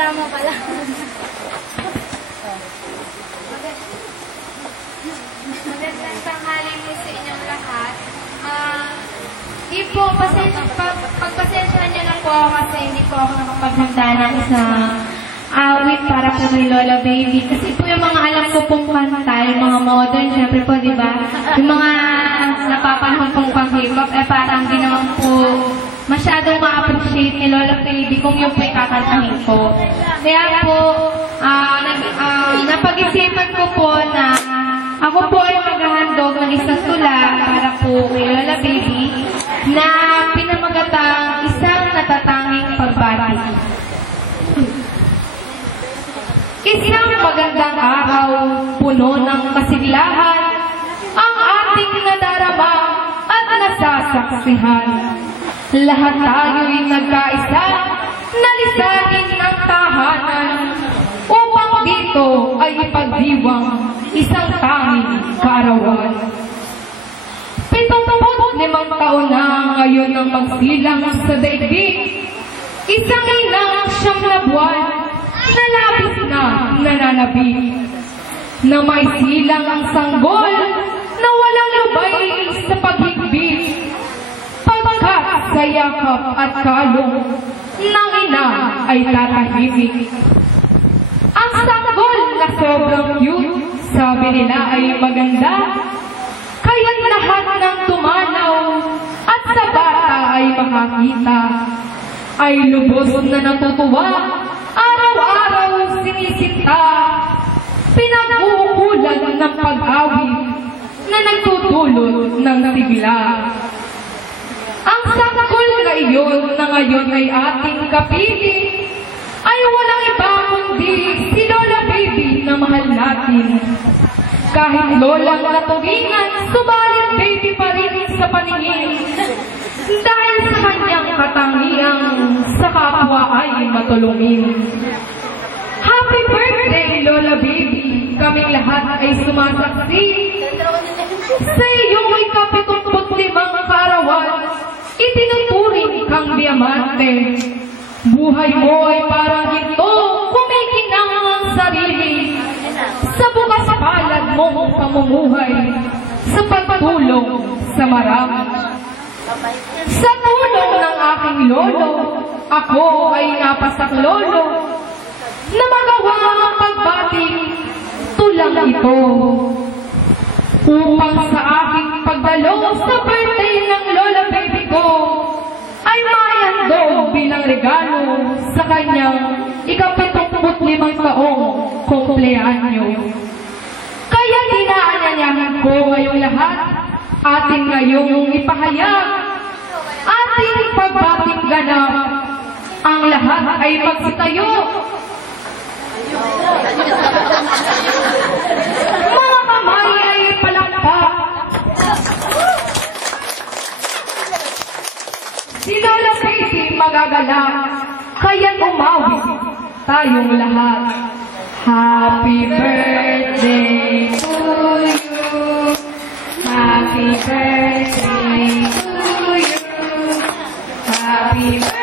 drama pala. Magandang tanghali po sa inyong lahat. Di po, pagpasensya niyo na po kasi hindi po ako nakapaghanda ng isang awit para po kay Lola Baby. Kasi po yung mga alam ko pong kanta, yung mga modern, syempre po, di ba? Yung mga napapanahon pong pang-hip-hop, parang di naman po masyadong ma-appreciate ni Lola Baby kung yung po ikakantahin ko. Kaya po, napag-isipan ko po na ako po ay maghahandog ng isang tula para po kay Lola Baby na pinamagatang isang natatanging pagbati. Isang magandang araw, puno ng kasiglahan, ang ating nadarama at nasasaksihan. Lahat tayo'y nagkaisa, nalisanin ng tahanan, upang dito ay ipagdiwang isang tanging kaarawan. 75 taon na ngayon ang magsilang sa daigdig, isang inang siyang na buwan, na labis na nananabik, na may silang ang sanggol, na walang labay sa paghigpit, pagkat sa yakap at kalong ng ina ay tatahimik. Ang sanggol na sobrang cute, sabi nila ay maganda, kaya't lahat ng tumanaw at sa bata ay makakita, ay lubos na natutuwa, araw-araw sinisinta, pinag-uukulan ng pag-awit na nagtutulot ng sigla. Ang sanggol na iyon na ngayon ay ating kapiling ay walang iba kundi si Lola Baby na mahal natin. Kahit lolang natugingan, subalit baby pa rin sa paningin. Dahil sa kanyang katangiang sa kapwa ay matulungin. Happy birthday, Lola Baby! Kaming lahat ay sumasaksi sa iyong ika-75 kaarawan. Itinuturing kang diamante. Buhay mo ay parang ito, kumikinang ang sarili sa bukas palad mong pamumuhay sa pagtulong sa marami. Sa tulong ng aking lolo, ako ay napasaklolo na magawa ang pagbati tulang ito upang sa aking pagdalo sa birthday ng Lola Baby ko ay maihandog bilang regalo sa kanyang ika-75 taong kumpleanyo. Kaya dinaanyayahan ko ngayong lahat, ating ngayong ipahayag, ating pagbating ganap, ang lahat ay magsitayo. Mga kamay ay palakpak. Si Lola Baby magagalak, kaya't umawit tayong lahat. Happy birthday to you. Happy birthday to you. Happy birthday.